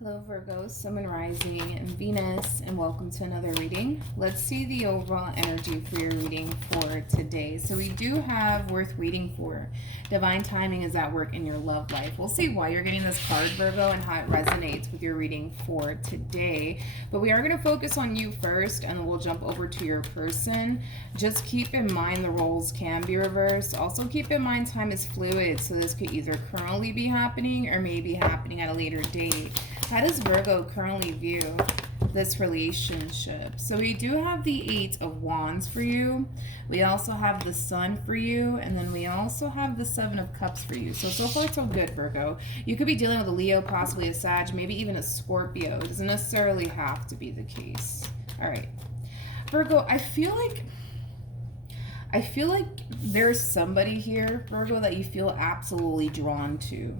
Hello Virgo, Sun and Rising, and Venus, and welcome to another reading. Let's see the overall energy for your reading for today. So we do have worth waiting for. Divine timing is at work in your love life. We'll see why you're getting this card, Virgo, and how it resonates with your reading for today. But we are going to focus on you first, and then we'll jump over to your person. Just keep in mind the roles can be reversed. Also keep in mind time is fluid, so this could either currently be happening or maybe happening at a later date. How does Virgo currently view this relationship? So we do have the Eight of Wands for you. We also have the Sun for you. And then we also have the Seven of Cups for you. So far so good, Virgo. You could be dealing with a Leo, possibly a Sag, maybe even a Scorpio. It doesn't necessarily have to be the case. All right. Virgo, I feel like there's somebody here, Virgo, that you feel absolutely drawn to.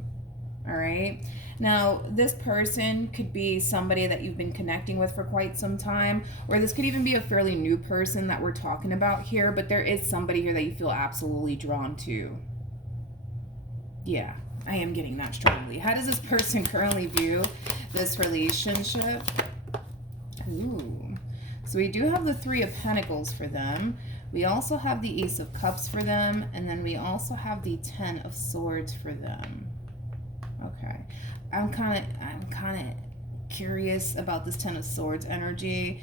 All right. Now, this person could be somebody that you've been connecting with for quite some time, or this could even be a fairly new person that we're talking about here, but there is somebody here that you feel absolutely drawn to. Yeah, I am getting that strongly. How does this person currently view this relationship? Ooh. So we do have the Three of Pentacles for them. We also have the Ace of Cups for them, and then we also have the Ten of Swords for them. Okay. I'm kind of curious about this Ten of Swords energy.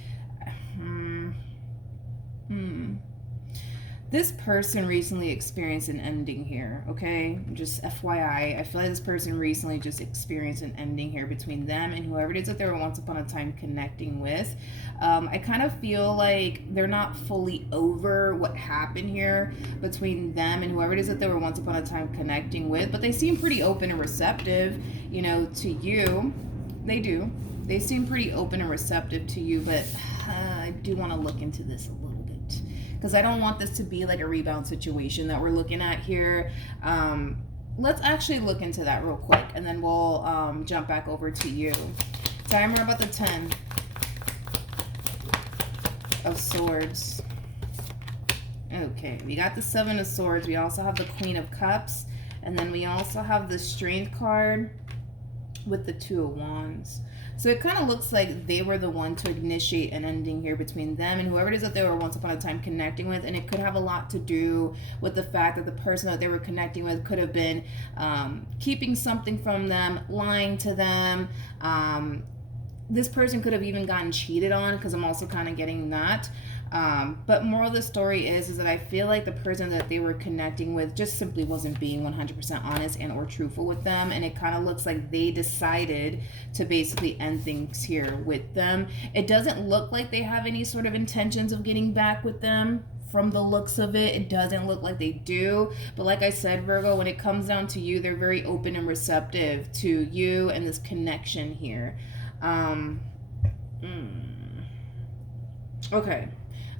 This person recently experienced an ending here, okay? Just FYI, I feel like this person recently just experienced an ending here between them and whoever it is that they were once upon a time connecting with. I kind of feel like they're not fully over what happened here between them and whoever it is that they were once upon a time connecting with, but they seem pretty open and receptive, you know, to you. They do. They seem pretty open and receptive to you, but I do want to look into this a little bit, because I don't want this to be like a rebound situation that we're looking at here. Let's actually look into that real quick, and then we'll jump back over to you. Tell me more about the Ten of Swords. Okay, we got the Seven of Swords. We also have the Queen of Cups, and then we also have the Strength card with the Two of Wands. So it kind of looks like they were the one to initiate an ending here between them and whoever it is that they were once upon a time connecting with. And it could have a lot to do with the fact that the person that they were connecting with could have been keeping something from them, lying to them. This person could have even gotten cheated on, because I'm also kind of getting that. But moral of the story is that I feel like the person that they were connecting with just simply wasn't being 100% honest and or truthful with them, and it kind of looks like they decided to basically end things here with them. It doesn't look like they have any sort of intentions of getting back with them. From the looks of it, it doesn't look like they do. But like I said, Virgo, when it comes down to you, they're very open and receptive to you and this connection here. Okay.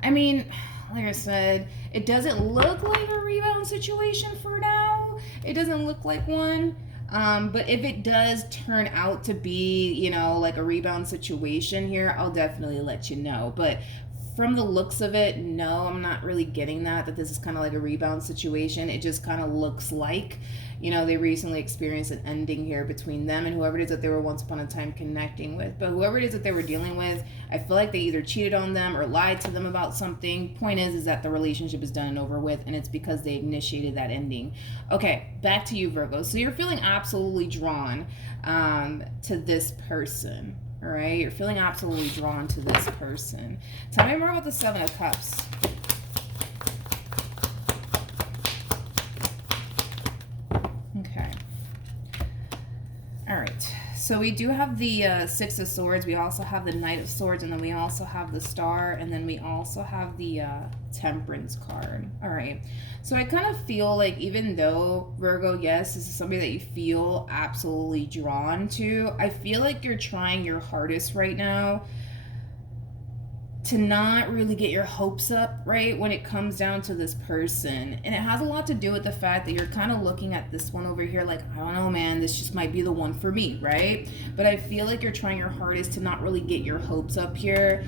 I mean, like I said, it doesn't look like a rebound situation for now. It doesn't look like one. But if it does turn out to be, you know, like a rebound situation here, I'll definitely let you know. But from the looks of it, no, I'm not really getting that this is kind of like a rebound situation. It just kind of looks like, you know, they recently experienced an ending here between them and whoever it is that they were once upon a time connecting with. But whoever it is that they were dealing with, I feel like they either cheated on them or lied to them about something. Point is that the relationship is done and over with, and it's because they initiated that ending. Okay, back to you, Virgo. So you're feeling absolutely drawn to this person. All right, you're feeling absolutely drawn to this person. Tell me more about the Seven of Cups. Okay. All right. So we do have the Six of Swords. We also have the Knight of Swords, and then we also have the Star, and then we also have the Temperance card. All right. So I kind of feel like, even though, Virgo, yes, this is somebody that you feel absolutely drawn to, I feel like you're trying your hardest right now to not really get your hopes up, right, when it comes down to this person. And it has a lot to do with the fact that you're kind of looking at this one over here like, I don't know, man, this just might be the one for me, right? But I feel like you're trying your hardest to not really get your hopes up here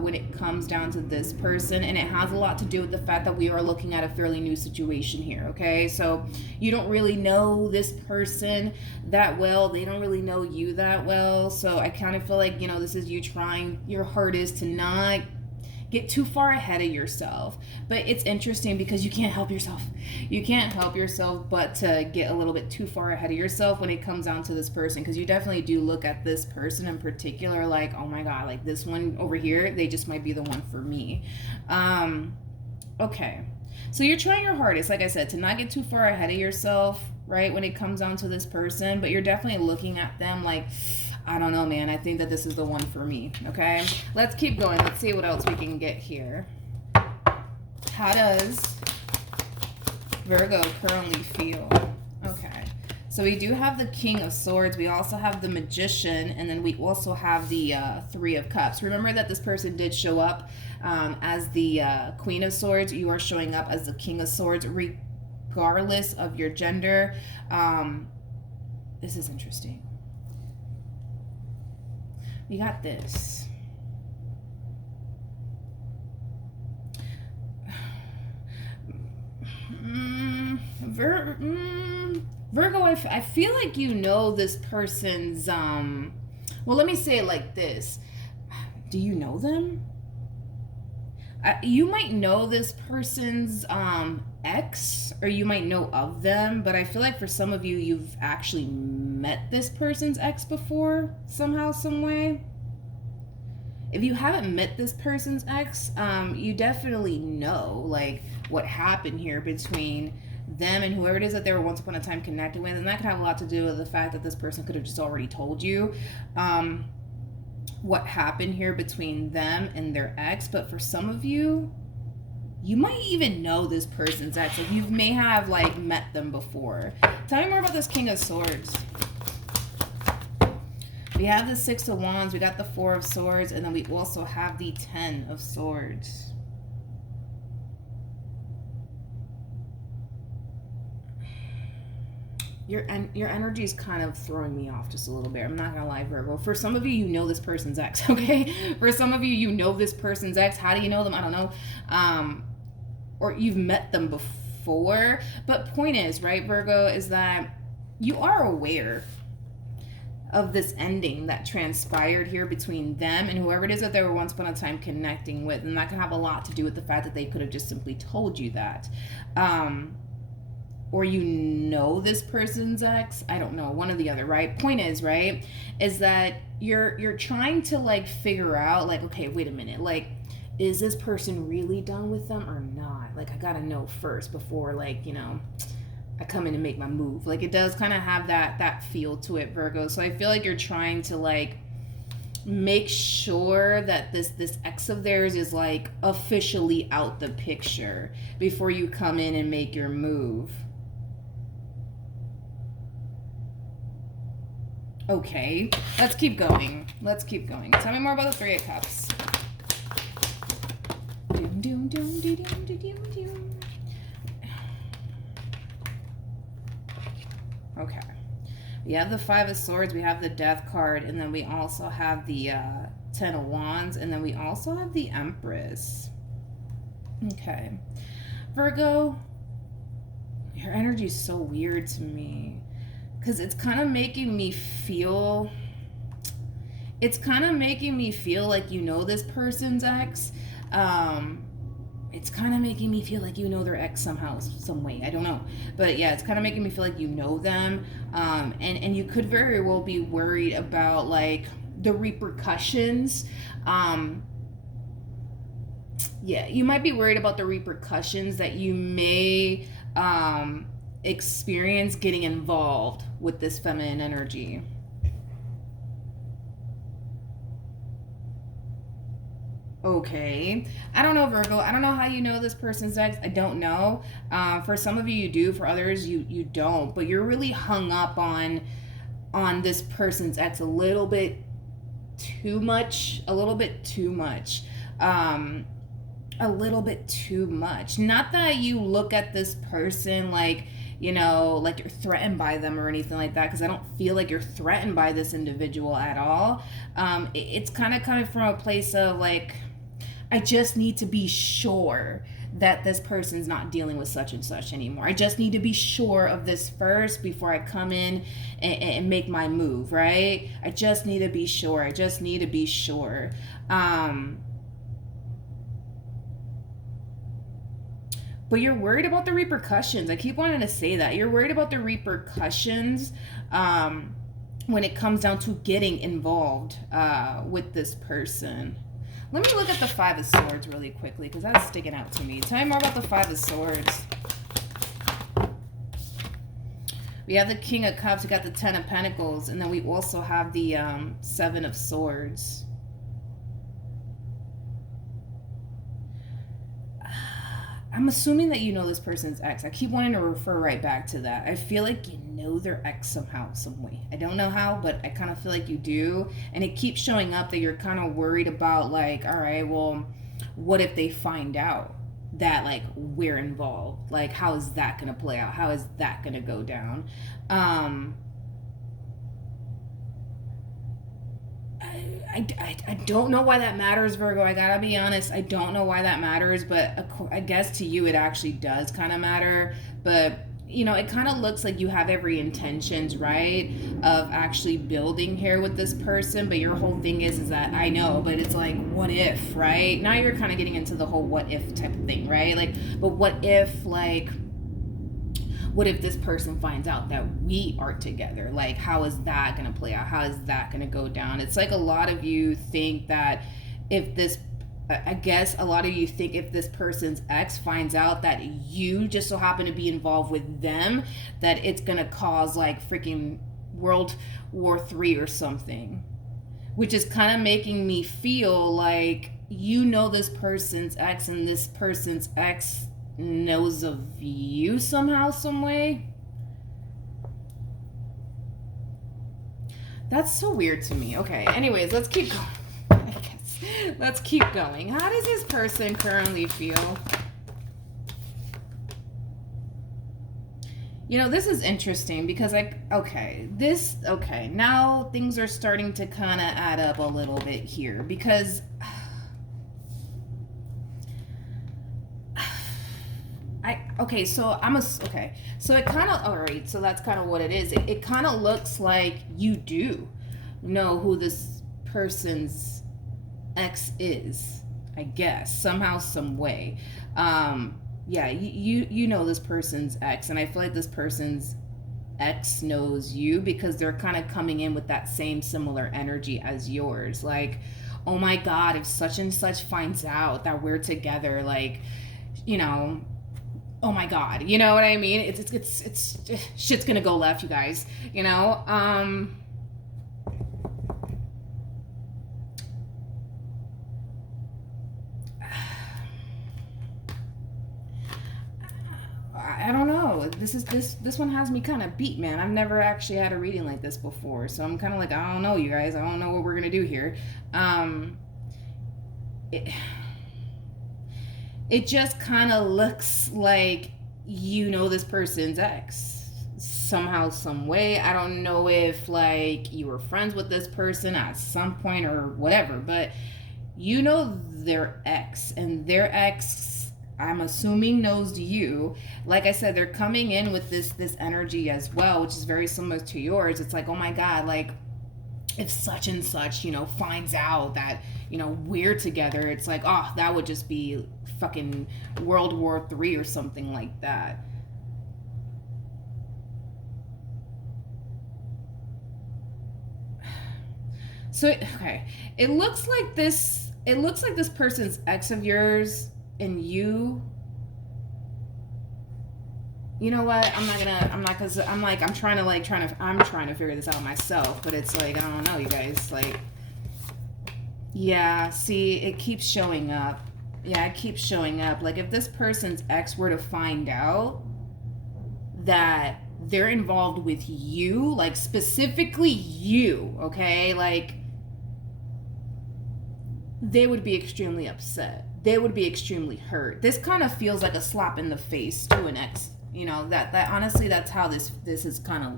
when it comes down to this person. And it has a lot to do with the fact that we are looking at a fairly new situation here, okay? So you don't really know this person that well. They don't really know you that well. So I kind of feel like, you know, this is you trying your hardest to not get too far ahead of yourself. But it's interesting because you can't help yourself. You can't help yourself but to get a little bit too far ahead of yourself when it comes down to this person, because you definitely do look at this person in particular like, oh my god, like this one over here, they just might be the one for me. Okay, so you're trying your hardest, like I said, to not get too far ahead of yourself, right, when it comes down to this person, but you're definitely looking at them like, I don't know, man, I think that this is the one for me. Okay, let's keep going. Let's see what else we can get here. How does Virgo currently feel? Okay, so we do have the King of Swords. We also have the Magician, and then we also have the Three of Cups. Remember that this person did show up as the Queen of Swords. You are showing up as the King of Swords, regardless of your gender. This is interesting. We got this. Virgo, I feel like you know this person's, well, let me say it like this. Do you know them? You might know this person's ex, or you might know of them, but I feel like for some of you, you've actually met this person's ex before, somehow, some way. If you haven't met this person's ex, you definitely know, like, what happened here between them and whoever it is that they were once upon a time connected with, and that could have a lot to do with the fact that this person could have just already told you what happened here between them and their ex. But for some of you, you might even know this person's ex. Like, you may have, like, met them before. Tell me more about this King of Swords. We have the Six of Wands, we got the Four of Swords, and then we also have the Ten of Swords. Your energy is kind of throwing me off just a little bit. I'm not gonna lie, Virgo. For some of you, you know this person's ex, okay? For some of you, you know this person's ex. How do you know them? I don't know. Or you've met them before. But point is, right, Virgo, is that you are aware of this ending that transpired here between them and whoever it is that they were once upon a time connecting with. And that can have a lot to do with the fact that they could have just simply told you that. Or you know this person's ex. I don't know, one or the other, right? Point is, right, is that you're trying to, like, figure out, like, okay, wait a minute, like, is this person really done with them or not? Like, I gotta know first before, like, you know, I come in and make my move. Like, it does kind of have that feel to it, Virgo. So I feel like you're trying to, like, make sure that this ex of theirs is, like, officially out the picture before you come in and make your move. Okay, let's keep going. Let's keep going. Tell me more about the Three of Cups. Doom, doom, doom, doom, doom, doom, doom. Okay. We have the Five of Swords, we have the Death card, and then we also have the Ten of Wands, and then we also have the Empress. Okay. Virgo, your energy is so weird to me. Because it's kind of making me feel... It's kind of making me feel like you know this person's ex. It's kind of making me feel like you know their ex somehow, some way. I don't know. But yeah, it's kind of making me feel like you know them. And you could very well be worried about, like, the repercussions. Yeah, you might be worried about the repercussions that you may experience getting involved with this feminine energy. Okay, I don't know, Virgo. I don't know how you know this person's ex. I don't know. For some of you do, for others you don't, but you're really hung up on this person's ex a little bit too much. Not that you look at this person like, you know, like you're threatened by them or anything like that, because I don't feel like you're threatened by this individual at all. It's kind of coming from a place of, like, I just need to be sure that this person's not dealing with such and such anymore. I just need to be sure of this first before I come in and make my move, right? I just need to be sure. I just need to be sure. But you're worried about the repercussions. I keep wanting to say that. You're worried about the repercussions when it comes down to getting involved with this person. Let me look at the Five of Swords really quickly because that's sticking out to me. Tell me more about the Five of Swords. We have the King of Cups. We got the Ten of Pentacles. And then we also have the Seven of Swords. I'm assuming that you know this person's ex. I keep wanting to refer right back to that. I feel like you know their ex somehow, some way. I don't know how, but I kind of feel like you do. And it keeps showing up that you're kind of worried about, like, all right, well, what if they find out that, like, we're involved? Like, how is that going to play out? How is that going to go down? I don't know why that matters, Virgo. I gotta be honest. I don't know why that matters, but I guess to you it actually does kind of matter. But, you know, it kind of looks like you have every intentions, right, of actually building here with this person. But your whole thing is that I know, but it's like, what if, right? Now you're kind of getting into the whole what if type of thing, right? Like, but what if, like, what if this person finds out that we are together? Like, how is that going to play out? How is that going to go down? It's like a lot of you think that if this, I guess a lot of you think if this person's ex finds out that you just so happen to be involved with them, that it's going to cause like freaking World War III or something. Which is kind of making me feel like you know this person's ex and this person's ex knows of you somehow, some way. That's so weird to me. Okay, anyways, let's keep going. I guess. Let's keep going. How does this person currently feel? You know, this is interesting because now things are starting to kind of add up a little bit here because so it kind of, all right, so that's kind of what it is. It kind of looks like you do know who this person's ex is, I guess, somehow, some way. Yeah, you know this person's ex, and I feel like this person's ex knows you because they're kind of coming in with that same similar energy as yours. Like, oh my God, if such and such finds out that we're together, like, you know, oh my God, you know what I mean? It's shit's gonna go left, you guys, you know? I don't know. This one has me kind of beat, man. I've never actually had a reading like this before, so I'm kind of like, I don't know, you guys. I don't know what we're gonna do here. It just kind of looks like you know this person's ex somehow, some way. I don't know if like you were friends with this person at some point or whatever, but you know their ex, and their ex, I'm assuming, knows you. Like I said, they're coming in with this energy as well, which is very similar to yours. It's like, oh my God, like if such and such, you know, finds out that, you know, we're together, it's like, oh, that would just be fucking World War III or something like that. So, okay, it looks like this person's ex of yours and you know what? I'm trying to figure this out myself, but it's like, I don't know, you guys, like, yeah, see, it keeps showing up. Yeah, it keeps showing up. Like, if this person's ex were to find out that they're involved with you, like, specifically you, okay, like, they would be extremely upset. They would be extremely hurt. This kind of feels like a slap in the face to an ex. You know, that honestly, that's how this is kind of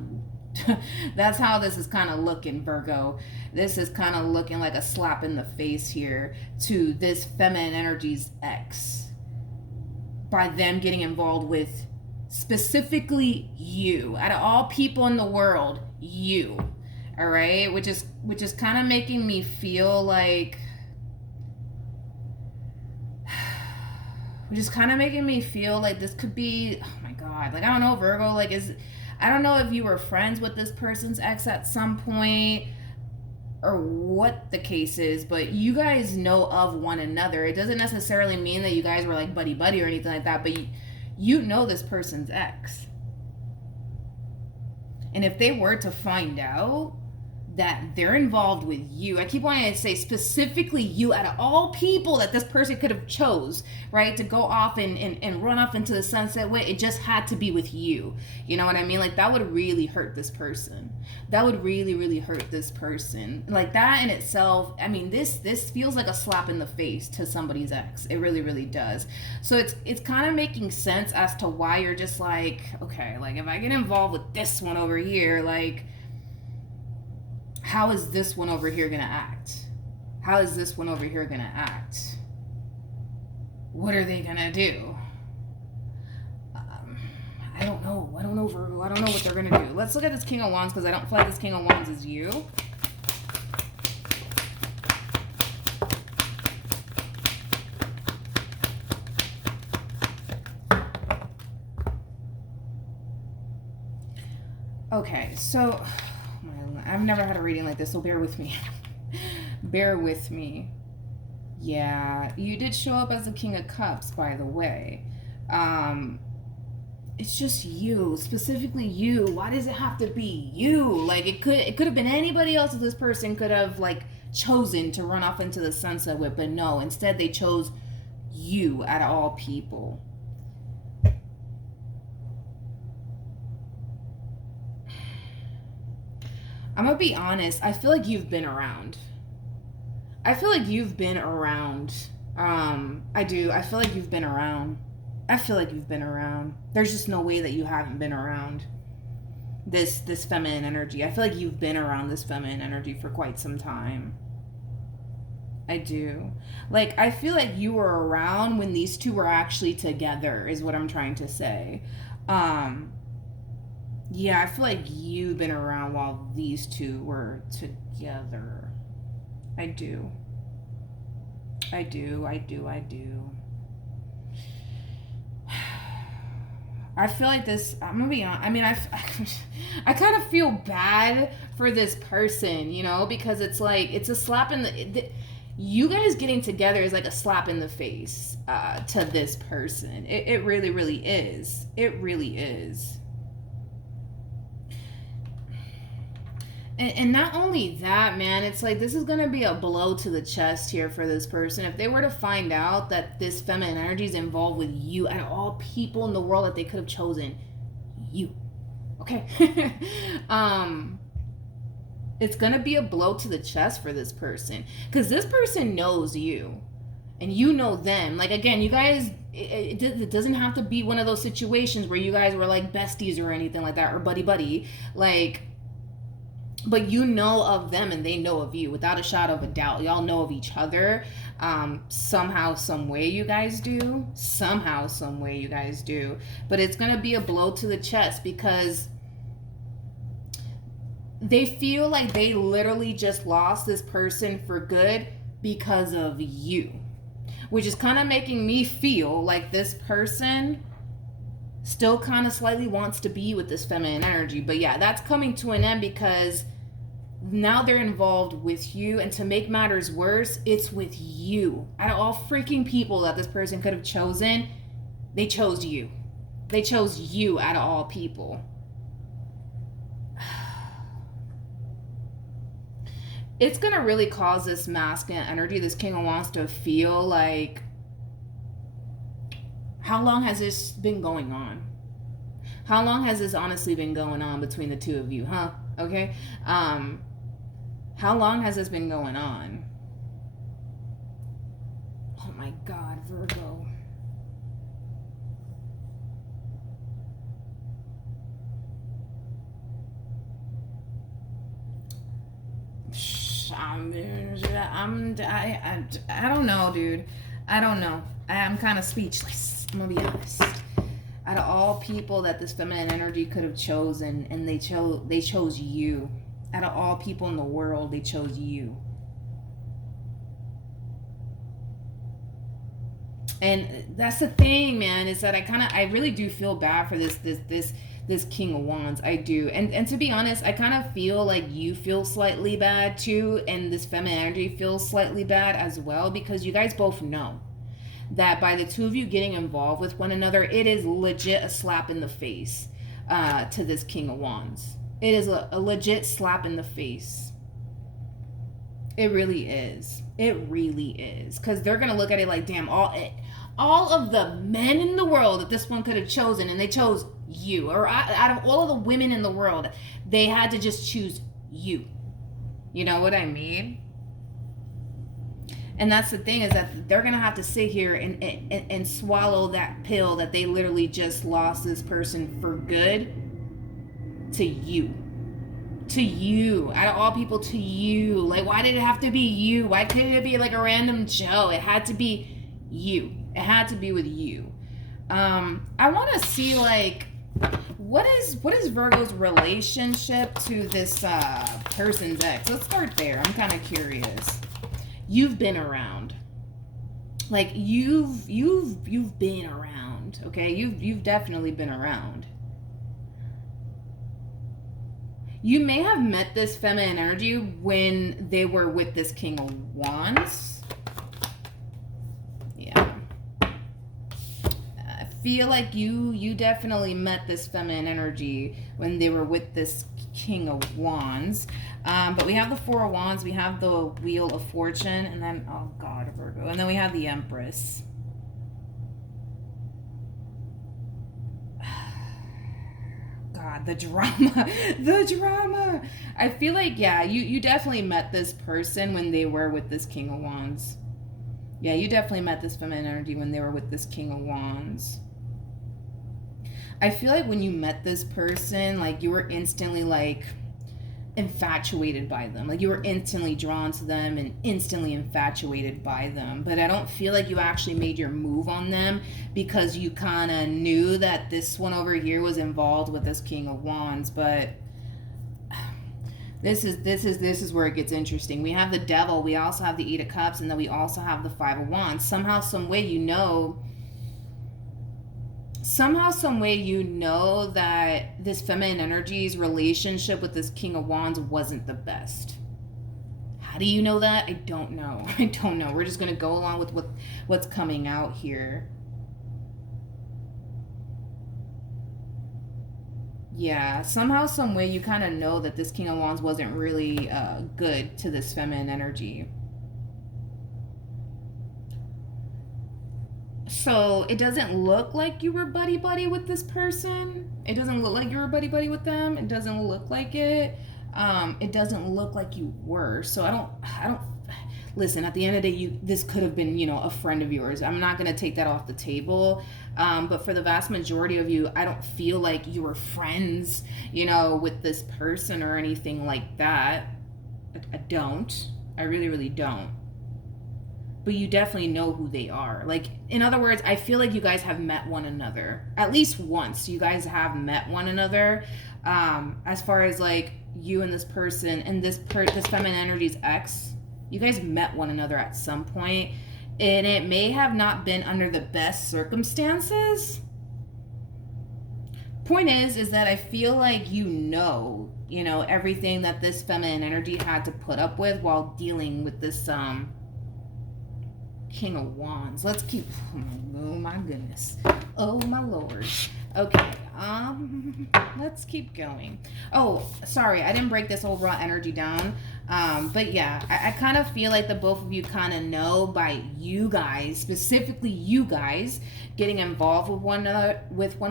that's how this is kind of looking, Virgo. This is kind of looking like a slap in the face here to this feminine energy's ex. by them getting involved with specifically you. Out of all people in the world, you. All right? Which is kind of making me feel like this could be, oh my god, like I don't know, Virgo, like I don't know if you were friends with this person's ex at some point or what the case is, but you guys know of one another. It doesn't necessarily mean that you guys were like buddy buddy or anything like that, but you know this person's ex. And if they were to find out that they're involved with you, I keep wanting to say specifically you, out of all people that this person could have chose, right, to go off and run off into the sunset with, it just had to be with you. You know what I mean? Like, that would really hurt this person. That would really, really hurt this person. Like, that in itself, I mean, this feels like a slap in the face to somebody's ex. It really, really does. So it's kind of making sense as to why you're just like, okay, like, if I get involved with this one over here, like, how is this one over here gonna act? How is this one over here gonna act? What are they gonna do? I don't know. I don't know, Virgo. I don't know what they're gonna do. Let's look at this King of Wands, because I don't feel like this King of Wands is you. Okay, so I've never had a reading like this, so bear with me. Bear with me. Yeah, you did show up as the King of Cups, by the way. It's just you, specifically you. Why does it have to be you? Like, it could have been anybody else that this person could have, like, chosen to run off into the sunset with, but no, instead they chose you out of all people. I'm gonna be honest, I feel like you've been around. I feel like you've been around. I do. I feel like you've been around. I feel like you've been around. There's just no way that you haven't been around this feminine energy. I feel like you've been around this feminine energy for quite some time. I do. Like, I feel like you were around when these two were actually together, is what I'm trying to say. Yeah, I feel like you've been around while these two were together. I do. I do. I feel like this, I'm gonna be honest, I mean, I kind of feel bad for this person, you know, because it's like, it's a slap in you guys getting together is like a slap in the face to this person. It really, really is. It really is. And not only that, man, it's like this is going to be a blow to the chest here for this person. If they were to find out that this feminine energy is involved with you, out of all people in the world that they could have chosen, you. Okay? It's going to be a blow to the chest for this person. Because this person knows you. And you know them. Like, again, you guys, it doesn't have to be one of those situations where you guys were like besties or anything like that. Or buddy-buddy. Like, but you know of them and they know of you without a shadow of a doubt. Y'all know of each other. Somehow, some way you guys do. Somehow, some way you guys do. But it's going to be a blow to the chest because they feel like they literally just lost this person for good because of you. Which is kind of making me feel like this person still kind of slightly wants to be with this feminine energy. But yeah, that's coming to an end because now they're involved with you. And to make matters worse, it's with you. Out of all freaking people that this person could have chosen, they chose you. They chose you out of all people. It's going to really cause this masculine energy, this King of Wands, to feel like, how long has this been going on? How long has this honestly been going on between the two of you, huh? Okay? How long has this been going on? Oh my God, Virgo. I don't know, dude. I don't know. I'm kind of speechless. I'm gonna be honest. Out of all people that this feminine energy could have chosen, and they chose you. Out of all people in the world, they chose you. And that's the thing, man, is that I really do feel bad for this King of Wands. I do. And to be honest, I kind of feel like you feel slightly bad too, and this feminine energy feels slightly bad as well, because you guys both know that by the two of you getting involved with one another, it is legit a slap in the face to this King of Wands. It is a legit slap in the face. It really is. It really is. Because they're going to look at it like, damn, all of the men in the world that this one could have chosen, and they chose you. Or out of all of the women in the world, they had to just choose you. You know what I mean? And that's the thing, is that they're going to have to sit here and swallow that pill that they literally just lost this person for good to you. To you. Out of all people, to you. Like, why did it have to be you? Why couldn't it be like a random Joe? It had to be you. It had to be with you. I want to see, like, what is Virgo's relationship to this person's ex? Let's start there. I'm kind of curious. You've been around. Like, you've been around. Okay, you've definitely been around. You may have met this feminine energy when they were with this King of Wands. Yeah. I feel like you definitely met this feminine energy when they were with this King of Wands. But we have the Four of Wands, we have the Wheel of Fortune, and then, oh God, Virgo. And then we have the Empress. God, the drama. I feel like, yeah, you definitely met this person when they were with this King of Wands. Yeah, you definitely met this feminine energy when they were with this King of Wands. I feel like when you met this person, like, you were instantly, like, infatuated by them. Like, you were instantly drawn to them and instantly infatuated by them. But I don't feel like you actually made your move on them, because you kind of knew that this one over here was involved with this King of Wands. But this is where it gets interesting. We have the Devil, we also have the Eight of Cups, and then we also have the Five of Wands. Somehow, some way, you know that this feminine energy's relationship with this King of Wands wasn't the best. How do you know that? I don't know. We're just going to go along with what's coming out here. Yeah, somehow, some way, you kind of know that this King of Wands wasn't really good to this feminine energy. So it doesn't look like you were buddy-buddy with this person. It doesn't look like you were buddy-buddy with them. It doesn't look like it. It doesn't look like you were. So I don't listen, at the end of the day, this could have been, a friend of yours. I'm not going to take that off the table. But for the vast majority of you, I don't feel like you were friends, with this person or anything like that. I don't. I really, really don't. But you definitely know who they are. Like, in other words, I feel like you guys have met one another. At least once, you guys have met one another. As far as, like, you and this person and this feminine energy's ex, you guys met one another at some point. And it may have not been under the best circumstances. Point is that I feel like everything that this feminine energy had to put up with while dealing with this King of Wands. Let's keep, oh my goodness, oh my lord. Okay, let's keep going. Oh, sorry, I didn't break this overall energy down. But yeah, I kind of feel like the both of you kind of know, by you guys, specifically you guys, getting involved with one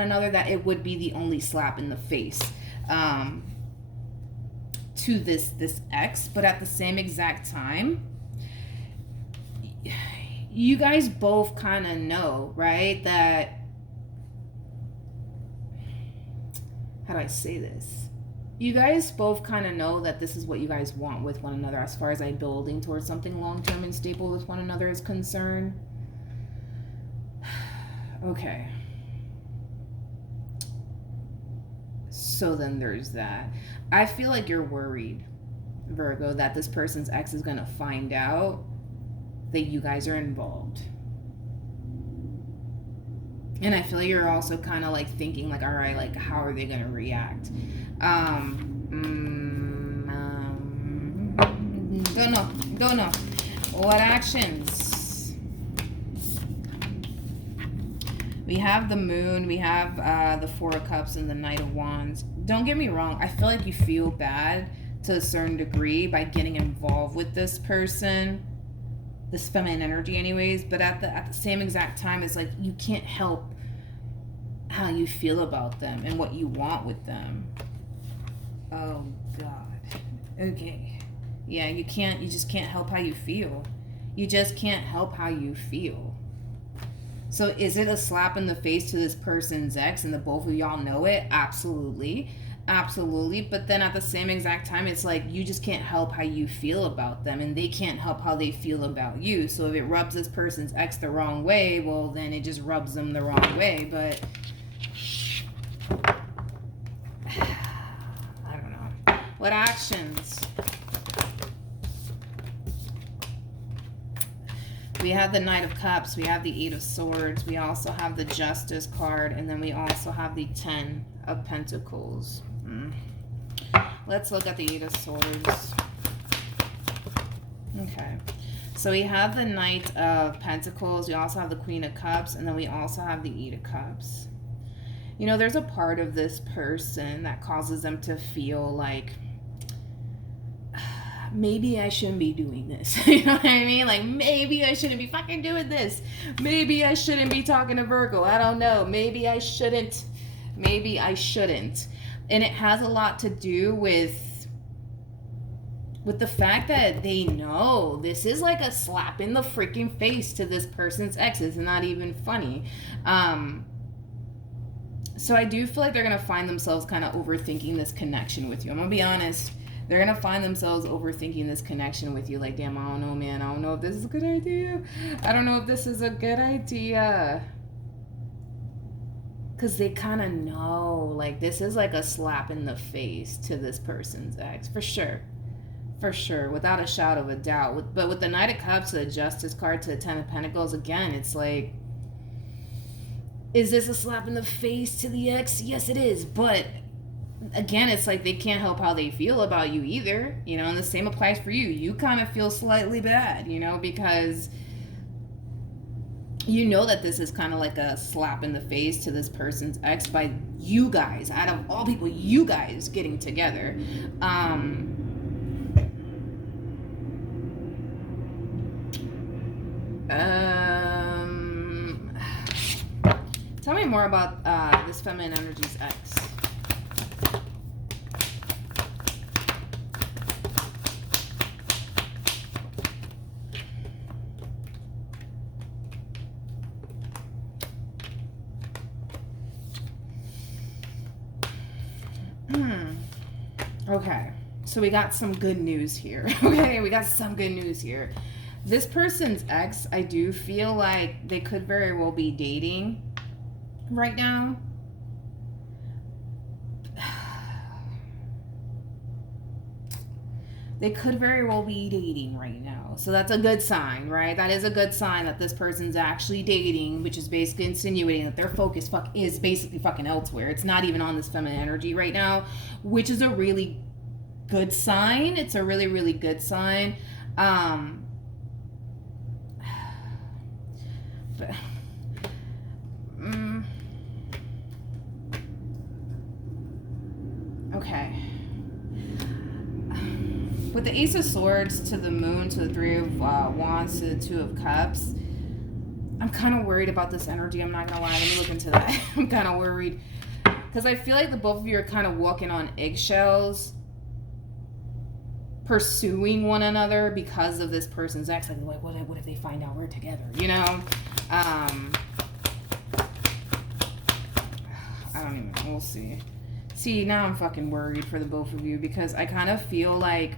another, that it would be the only slap in the face to this ex. But at the same exact time, you guys both kind of know, right, that, how do I say this? You guys both kind of know that this is what you guys want with one another, as far as like building towards something long-term and stable with one another is concerned. Okay. So then there's that. I feel like you're worried, Virgo, that this person's ex is going to find out that you guys are involved. And I feel you're also kind of like thinking like, all right, like how are they going to react? Don't know. What actions? We have the Moon, we have the Four of Cups, and the Knight of Wands. Don't get me wrong, I feel like you feel bad to a certain degree by getting involved with this person, this feminine energy anyways, but at the same exact time, it's like you can't help how you feel about them and what you want with them. Oh God. Okay. Yeah, you just can't help how you feel. You just can't help how you feel. So is it a slap in the face to this person's ex and the both of y'all know it? Absolutely. Absolutely. But then at the same exact time, it's like you just can't help how you feel about them and they can't help how they feel about you. So if it rubs this person's ex the wrong way, well, then it just rubs them the wrong way. But I don't know. What actions? We have the Knight of Cups, we have the Eight of Swords, we also have the Justice card, and then we also have the Ten of Pentacles. Let's look at the Eight of Swords. Okay. So we have the Knight of Pentacles, we also have the Queen of Cups, and then we also have the Eight of Cups. You know, there's a part of this person that causes them to feel like, maybe I shouldn't be doing this. You know what I mean? Like, maybe I shouldn't be fucking doing this. Maybe I shouldn't be talking to Virgo. I don't know. Maybe I shouldn't. Maybe I shouldn't. And it has a lot to do with the fact that they know this is like a slap in the freaking face to this person's ex. It's not even funny. So I do feel like they're going to find themselves kind of overthinking this connection with you. I'm going to be honest. They're going to find themselves overthinking this connection with you. Like, damn, I don't know, man. I don't know if this is a good idea. I don't know if this is a good idea. Because they kind of know, like, this is like a slap in the face to this person's ex. For sure. For sure. Without a shadow of a doubt. But with the Knight of Cups, the Justice card, to the Ten of Pentacles, again, it's like, is this a slap in the face to the ex? Yes, it is. But again, it's like they can't help how they feel about you either, you know, and the same applies for you. You kind of feel slightly bad, you know, because you know that this is kind of like a slap in the face to this person's ex by you guys, out of all people, you guys getting together. Tell me more about this feminine energy's ex. Okay, so we got some good news here. Okay, we got some good news here. This person's ex, I do feel like they could very well be dating right now. They could very well be dating right now. So that's a good sign, right? That is a good sign that this person's actually dating, which is basically insinuating that their focus is basically fucking elsewhere. It's not even on this feminine energy right now, which is a really good sign. It's a really, really good sign. Okay. With the Ace of Swords to the Moon to the Three of Wands to the Two of Cups, I'm kind of worried about this energy. I'm not going to lie. Let me look into that. I'm kind of worried. Because I feel like the both of you are kind of walking on eggshells, pursuing one another because of this person's ex. Like, what if they find out we're together? You know? I don't even know. We'll see. See, now I'm fucking worried for the both of you because I kind of feel like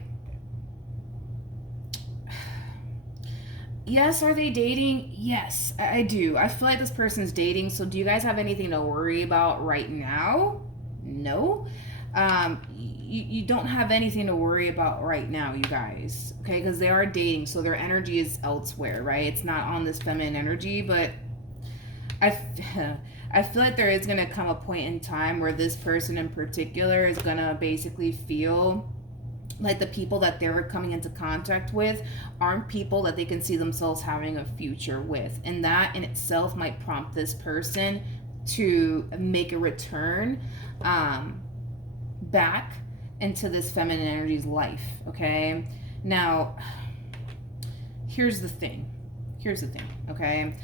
Yes, are they dating? Yes, I do. I feel like this person's dating. So, do you guys have anything to worry about right now? No. You don't have anything to worry about right now, you guys. Okay, because they are dating, so their energy is elsewhere, right? It's not on this feminine energy, but I, I feel like there is gonna come a point in time where this person in particular is gonna basically feel like the people that they're coming into contact with aren't people that they can see themselves having a future with, and that in itself might prompt this person to make a return back into this feminine energy's life. Okay, now here's the thing, okay.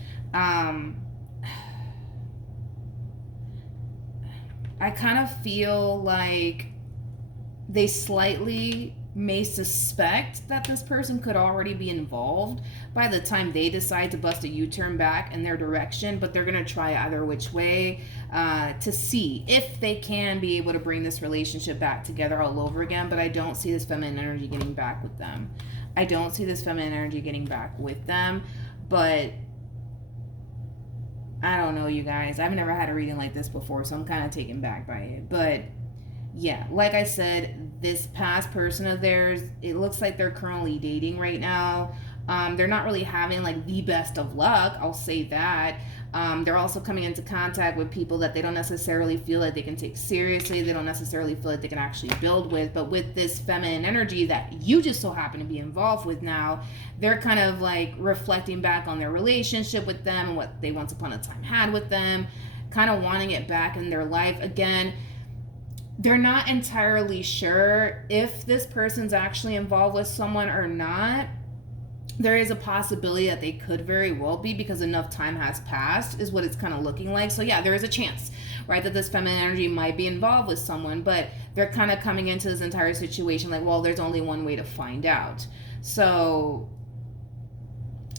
I kind of feel like they slightly may suspect that this person could already be involved by the time they decide to bust a U-turn back in their direction, but they're going to try either which way to see if they can be able to bring this relationship back together all over again. But I don't see this feminine energy getting back with them. But I don't know, you guys. I've never had a reading like this before, so I'm kind of taken back by it. But yeah, like I said, this past person of theirs, it looks like they're currently dating right now. They're not really having like the best of luck, I'll say that. They're also coming into contact with people that they don't necessarily feel like they can take seriously. They don't necessarily feel like they can actually build with. But with this feminine energy that you just so happen to be involved with now, they're kind of like reflecting back on their relationship with them and what they once upon a time had with them, kind of wanting it back in their life again. They're not entirely sure if this person's actually involved with someone or not. There is a possibility that they could very well be, because enough time has passed is what it's kind of looking like. So yeah, there is a chance, right, that this feminine energy might be involved with someone, but they're kind of coming into this entire situation like, well, there's only one way to find out. So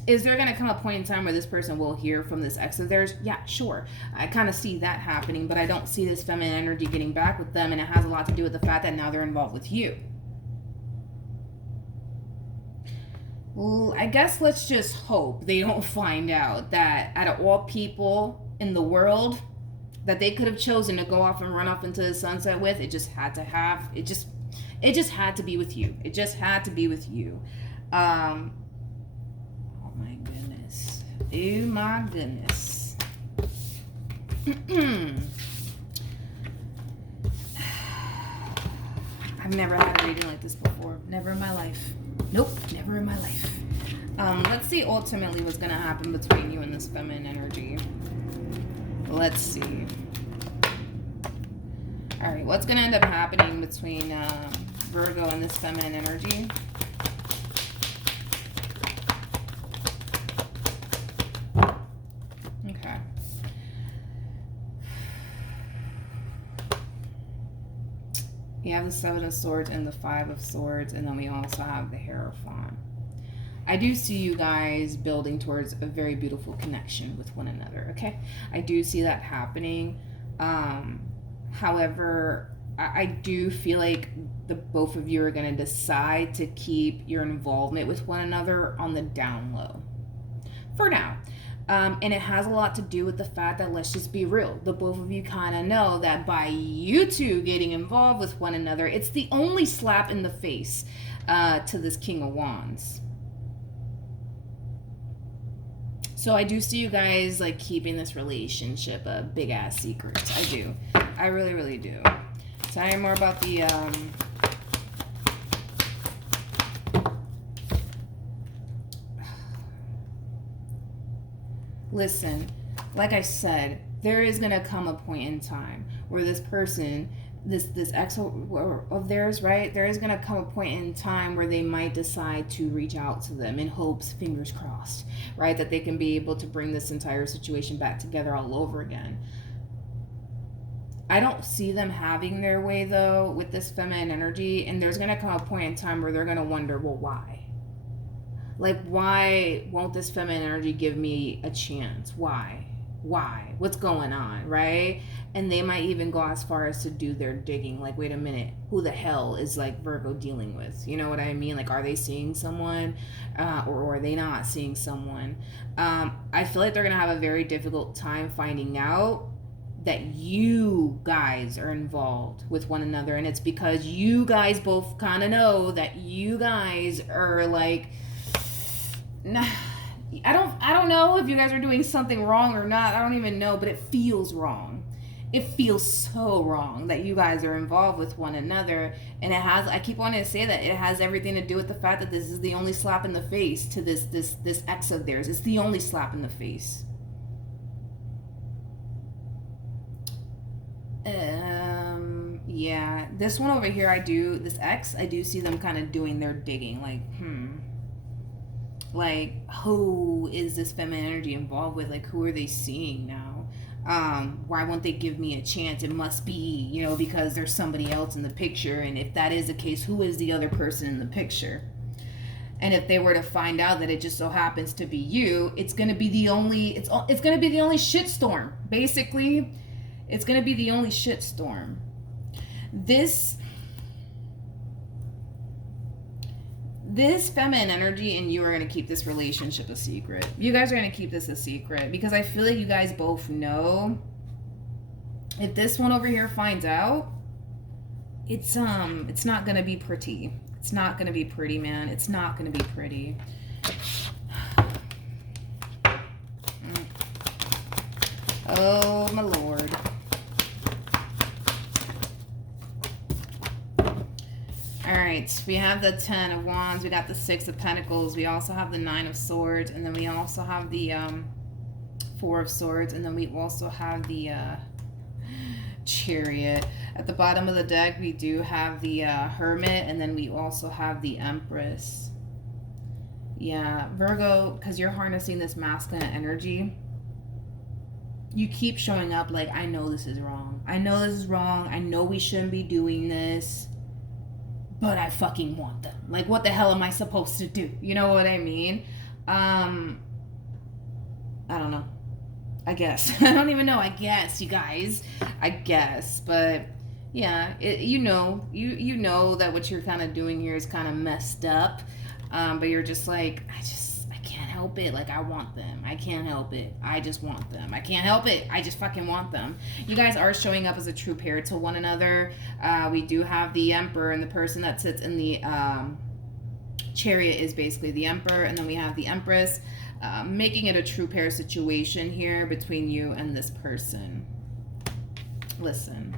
is there going to come a point in time where this person will hear from this ex of theirs? Yeah, sure. I kind of see that happening, but I don't see this feminine energy getting back with them, and it has a lot to do with the fact that now they're involved with you. I guess let's just hope they don't find out that out of all people in the world that they could have chosen to go off and run off into the sunset with, it just had to be with you. It just had to be with you. Oh my goodness. I've never had a reading like this before. Never in my life. Nope, never in my life. Let's see ultimately what's going to happen between you and this feminine energy. Let's see. All right, what's going to end up happening between Virgo and this feminine energy? Okay. You have the Seven of Swords and the Five of Swords, and then we also have the Hierophant. I do see you guys building towards a very beautiful connection with one another, okay? I do see that happening. However, I do feel like the both of you are going to decide to keep your involvement with one another on the down low for now. And it has a lot to do with the fact that, let's just be real, the both of you kind of know that by you two getting involved with one another, it's the only slap in the face to this King of Wands. So I do see you guys like keeping this relationship a big ass secret. I do. I really, really do. Tell me more about the listen, like I said, there is going to come a point in time where this person, this ex of theirs, right? There is going to come a point in time where they might decide to reach out to them in hopes, fingers crossed, right, that they can be able to bring this entire situation back together all over again. I don't see them having their way, though, with this feminine energy, and there's going to come a point in time where they're going to wonder, well, why? Like, why won't this feminine energy give me a chance? Why? Why? What's going on, right? And they might even go as far as to do their digging. Like, wait a minute, who the hell is like Virgo dealing with? You know what I mean? Like, are they seeing someone, or are they not seeing someone? I feel like they're gonna have a very difficult time finding out that you guys are involved with one another, and it's because you guys both kind of know that you guys are like, nah, I don't know if you guys are doing something wrong or not. I don't even know, but it feels wrong. It feels so wrong that you guys are involved with one another, and it has, I keep wanting to say that it has everything to do with the fact that this is the only slap in the face to this ex of theirs. It's the only slap in the face. Yeah, this one over here, this ex, I do see them kind of doing their digging, like, who is this feminine energy involved with? Like, who are they seeing now? Why won't they give me a chance? It must be, because there's somebody else in the picture, and if that is the case, who is the other person in the picture? And if they were to find out that it just so happens to be you, it's gonna be the only shitstorm. Basically, it's gonna be the only shitstorm. This feminine energy and you are going to keep this relationship a secret. You guys are going to keep this a secret because I feel like you guys both know if this one over here finds out, it's not going to be pretty. It's not going to be pretty, man. It's not going to be pretty. Oh, my Lord. All right, we have the 10 of Wands, we got the 6 of Pentacles, we also have the 9 of Swords, and then we also have the 4 of Swords, and then we also have the Chariot. At the bottom of the deck, we do have the Hermit, and then we also have the Empress. Yeah, Virgo, because you're harnessing this masculine energy, you keep showing up like, I know this is wrong. I know this is wrong. I know we shouldn't be doing this. But I fucking want them. Like, what the hell am I supposed to do? You know what I mean? I don't know. I guess. I don't even know. I guess, you guys. I guess. But, yeah. You know that what you're kind of doing here is kind of messed up. But you're just like, I can't help it. Like, I want them. I can't help it. I just want them. I can't help it. I just fucking want them. You guys are showing up as a true pair to one another. We do have the Emperor, and the person that sits in the Chariot is basically the Emperor, and then we have the Empress, making it a true pair situation here between you and this person. Listen,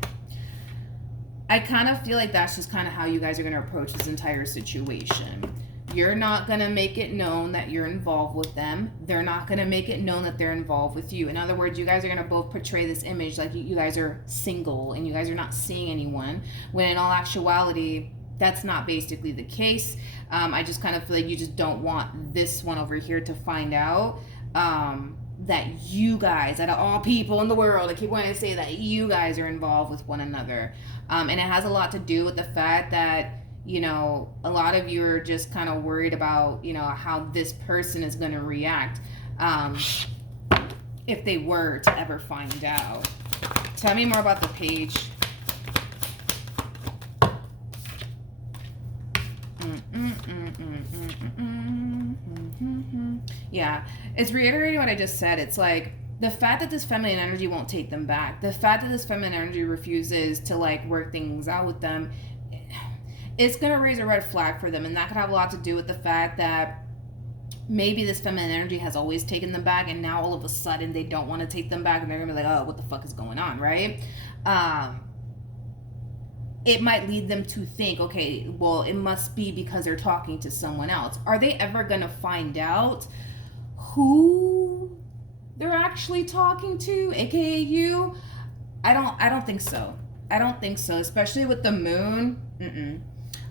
I kind of feel like that's just kind of how you guys are going to approach this entire situation. You're not going to make it known that you're involved with them. They're not going to make it known that they're involved with you. In other words, you guys are going to both portray this image like you guys are single and you guys are not seeing anyone, when in all actuality, that's not basically the case. I just kind of feel like you just don't want this one over here to find out that you guys, out of all people in the world, I keep wanting to say that you guys are involved with one another. And it has a lot to do with the fact that, a lot of you are just kind of worried about, how this person is going to react if they were to ever find out. Tell me more about the page. Yeah, it's reiterating what I just said. It's like the fact that this feminine energy won't take them back, the fact that this feminine energy refuses to like work things out with them, it's going to raise a red flag for them. And that could have a lot to do with the fact that maybe this feminine energy has always taken them back, and now all of a sudden they don't want to take them back, and they're going to be like, oh, what the fuck is going on, right? It might lead them to think, okay, well, it must be because they're talking to someone else. Are they ever going to find out who they're actually talking to, aka you? I don't think so. I don't think so, especially with the moon.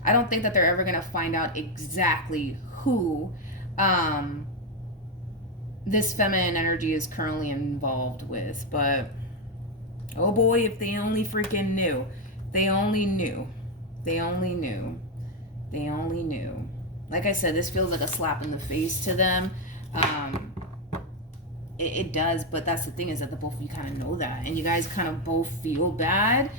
I don't think that they're ever going to find out exactly who this feminine energy is currently involved with. But, oh boy, if they only freaking knew. They only knew. They only knew. They only knew. Like I said, this feels like a slap in the face to them. it does, but that's the thing, is that the both of you kind of know that, and you guys kind of both feel bad,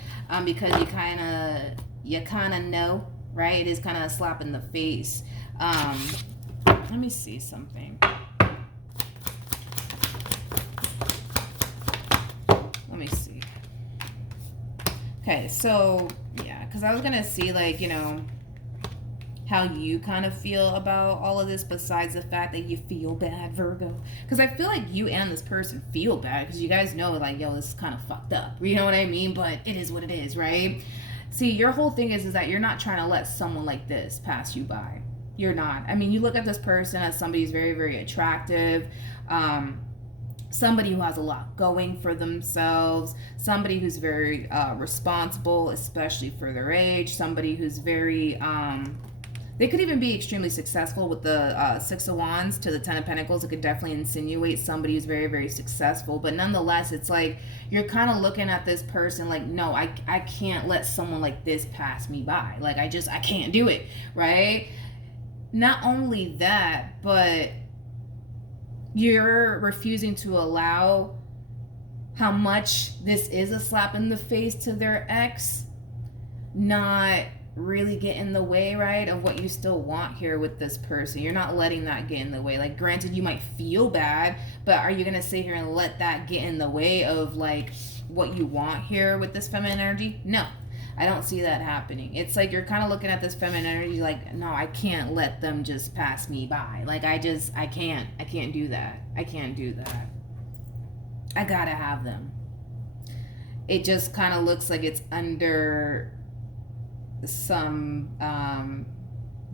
because you kind of know, right? It is kind of a slap in the face. Let me see something. Let me see. Okay, so yeah, because I was gonna see, like, you know, how you kind of feel about all of this, besides the fact that you feel bad, Virgo. Because I feel like you and this person feel bad, because you guys know, like, yo, this is kind of fucked up. You know what I mean? But it is what it is, right? See, your whole thing is that you're not trying to let someone like this pass you by. You're not. I mean, you look at this person as somebody who's very, very attractive, somebody who has a lot going for themselves, somebody who's very responsible, especially for their age, somebody who's very... they could even be extremely successful with the Six of Wands to the Ten of Pentacles. It could definitely insinuate somebody who's very, very successful. But nonetheless, it's like you're kind of looking at this person like, no, I can't let someone like this pass me by. Like, I can't do it, right? Not only that, but you're refusing to allow how much this is a slap in the face to their ex not really get in the way, right, of what you still want here with this person. You're not letting that get in the way. Like, granted, you might feel bad, but are you gonna sit here and let that get in the way of, like, what you want here with this feminine energy? No, I don't see that happening. It's like you're kind of looking at this feminine energy like, no, I can't let them just pass me by. Like, I can't do that. I can't do that. I gotta have them. It just kind of looks like it's under some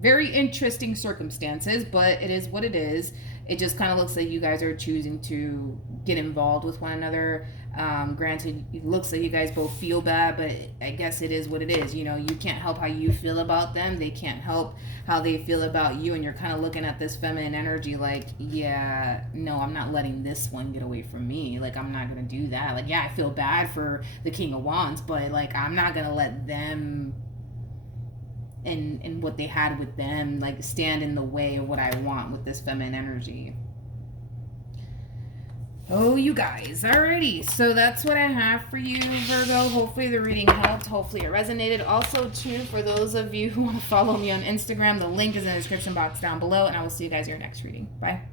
very interesting circumstances, but it is what it is. It just kind of looks like you guys are choosing to get involved with one another. Granted, it looks like you guys both feel bad, but I guess it is what it is. You know, you can't help how you feel about them. They can't help how they feel about you. And you're kind of looking at this feminine energy like, yeah, no, I'm not letting this one get away from me. Like, I'm not going to do that. Like, yeah, I feel bad for the King of Wands, but, like, I'm not going to let them and what they had with them, like, stand in the way of what I want with this feminine energy. Oh, you guys. Alrighty. So that's what I have for you, Virgo. Hopefully the reading helped. Hopefully it resonated. Also, too, for those of you who want to follow me on Instagram, the link is in the description box down below, and I will see you guys in your next reading. Bye.